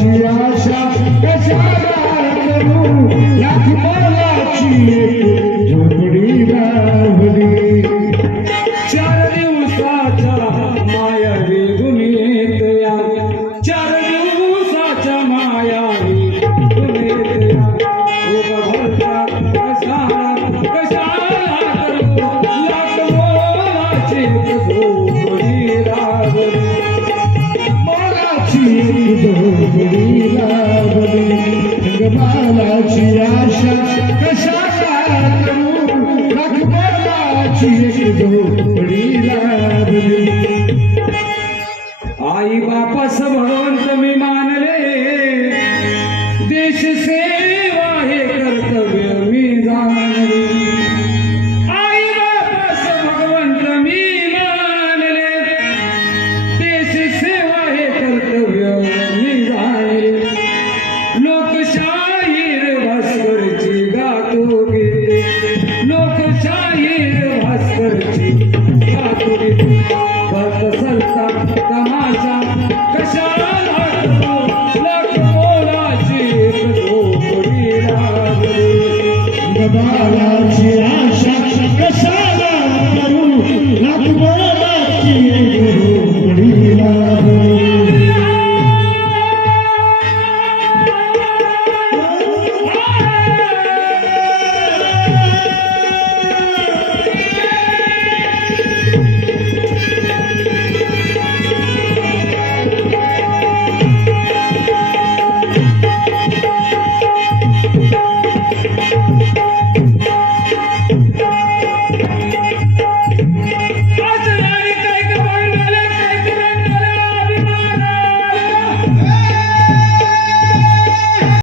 मोलाची आशा कशाला करू लाख मोलाची एक झोपडी लावली चार दिवसाच्या मायावी गुणेत या चार दिवसाच्या मायावी गुणेत या उभा भरता कशाला करू लाख मोलाची झोपडी लावली मोलाची झोपडी लावली रंगमालाची